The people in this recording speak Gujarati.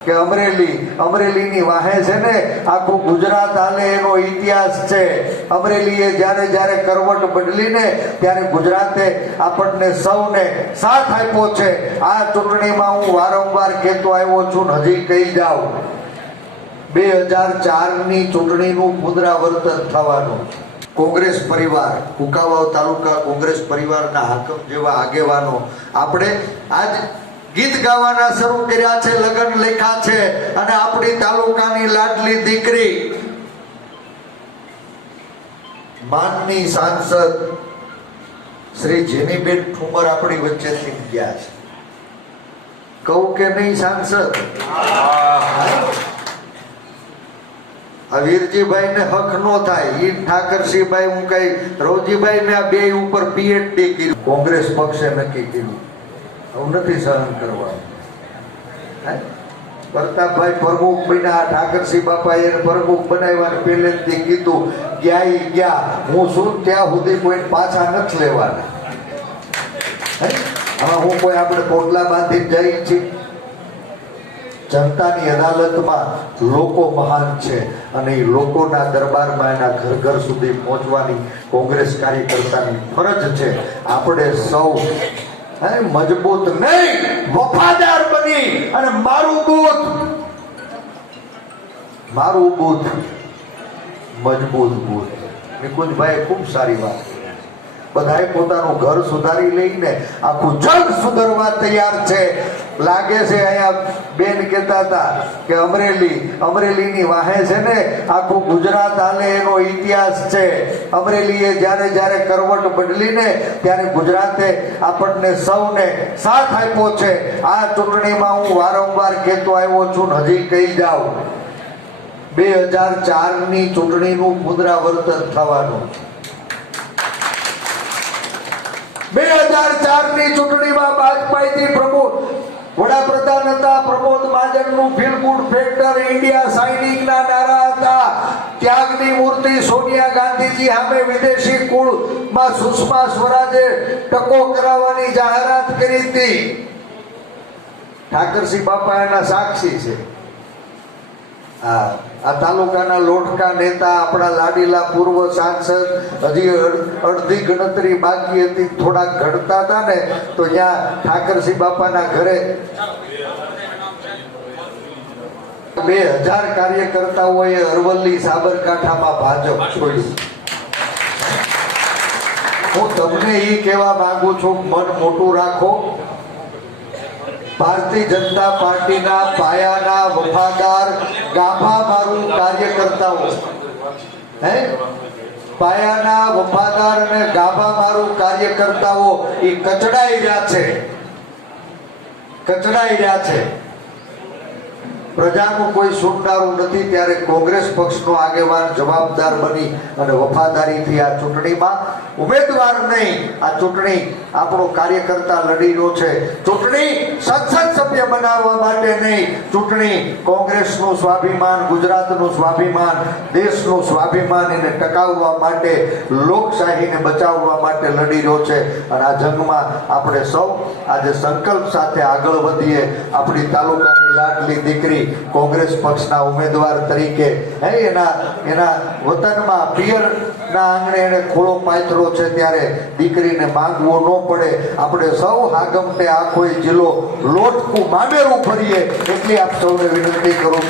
કે અમરેલીની વાહે છે ને આખું ગુજરાત હાલે એનો ઇતિહાસ છે। અમરેલીએ જ્યારે જ્યારે કરવટ બદલીને ત્યારે ગુજરાતે આપણને સૌને સાથ આપ્યો છે। આ ચૂંટણીમાં હું વારંવાર કહેતો આવ્યો છું, હજી કહી જાઉં, 2004ની ચૂંટણીનું પુનરાવર્તન થવાનું। કોંગ્રેસ પરિવાર, કુંકાવાવ તાલુકા કોંગ્રેસ પરિવારના હાકમ જેવા આગેવાનો આપણે આજ ગીત ગાવાના શરૂ કર્યા છે, લગ્ન લેખા છે, અને આપણી તાલુકાની લાડલી દીકરી માનની સાંસદ શ્રી જેનીબેન ઠુમર આપણી વચ્ચેથી ગયા છે। કહું કે નહીં સાંસદ? આ વીરજીભાઈ ને હક નો થાય, ઈ ઠાકરસિંહભાઈ, હું કઈ રોજીભાઈ ને આ બે ઉપર પીએચડી કર્યું, કોંગ્રેસ પક્ષે નક્કી કર્યું હું નથી સહન કરવાનું। પ્રતાપભાઈ પ્રમુખ બન્યા, ઠાકરસિંહ બાપાએ એને પ્રમુખ બનાવ્યા, પહેલેથી કીધું ગયા, હું શું ત્યાં સુધી કોઈ પાછા નથી લેવાના। હવે હું કોઈ આપણે કોટલા બાંધી જાય છે? જનતાની અદાલતમાં લોકો મહાન છે અને એ લોકોના દરબારમાં એના ઘર ઘર સુધી પહોંચવાની કોંગ્રેસ કાર્યકર્તાની ફરજ છે। આપણે સૌ મજબૂત નહીં, વફાદાર બની અને મારું બૂથ મજબૂત બૂથ। નિકુંજભાઈ ખૂબ સારી વાત, બધાએ પોતાનું ઘર સુધારી લઈને આખું જગ સુધારવા તૈયાર છે। લાગે છે અહીંયા બેન કહેતા હતા કે અમરેલીની વાહે છે ને આખું ગુજરાત હાલે એનો ઇતિહાસ છે। અમરેલીએ જ્યારે જ્યારે કરવટ બદલીને ત્યારે ગુજરાતે આપણને સૌને સાથ આપ્યો છે। આ ચૂંટણીમાં હું વારંવાર કહેતો આવ્યો છું, હજી કહી જાઉં, 2004ની ચૂંટણીનું પુનરાવર્તન થવાનું। 2004ની ચૂંટણીમાં વાજપેયીજી પ્રમુખ વડાપ્રધાન હતા, પ્રમોદ મહાજનનું feel good factor, India shining ના નારા હતા, ત્યાગની મૂર્તિ સોનિયા ગાંધીજી સામે વિદેશી કુળમાં સુષ્મા સ્વરાજે ટકો કરાવવાની જાહેરાત કરી હતી। ઠાકરસિંહ બાપા એના સાક્ષી છે। આ તાલુકાના લોટકા નેતા આપણા લાડીલા પૂર્વ સાંસદ, હજી અડધી ગણતરી બાકી હતી, થોડાક ઘડતા હતા ને તો ત્યાં ઠાકરસિંહ બાપાના ઘરે 2000 કાર્યકર્તાઓએ અરવલ્લી સાબરકાંઠામાં ભાજપ છોડ્યું। હું તમને એ કહેવા માંગુ છું, મન મોટું રાખો। ભારતીય જનતા પાર્ટીના પાયાના વફાદાર ગાભા મારું કાર્યકર્તાઓ, પાયાના વફાદાર અને ગાભા મારું કાર્યકર્તાઓ એ કચડાઈ રહ્યા છે। પ્રજાનું કોઈ સુનનારું નથી, ત્યારે કોંગ્રેસ પક્ષનો આગેવાન જવાબદાર બની અને વફાદારીથી આ ચૂંટણીમાં ઉમેદવાર નહીં, આ ચૂંટણી આપણો કાર્યકર્તા લડી રહ્યો છે। ચૂંટણી સંસદ સભ્ય બનાવવા માટે નહીં, ચૂંટણી કોંગ્રેસનું સ્વાભિમાન, ગુજરાતનું સ્વાભિમાન, દેશનું સ્વાભિમાન એને ટકાવવા માટે, લોકશાહીને બચાવવા માટે લડી રહ્યો છે। અને આ જંગમાં આપણે સૌ આજે સંકલ્પ સાથે આગળ વધીએ। આપણી તાલુકાની લાડલી દીકરી કોંગ્રેસ પક્ષના ઉમેદવાર તરીકે એના વતનમાં પિયરના આંગણે એને ખોળો પાથરો છે, ત્યારે દીકરીને માંગવો ન પડે। આપણે સૌ હાગમટે આખો જિલ્લો લોટકું મામેરું ભરીએ, એટલી આપ સૌને વિનંતી કરું છું।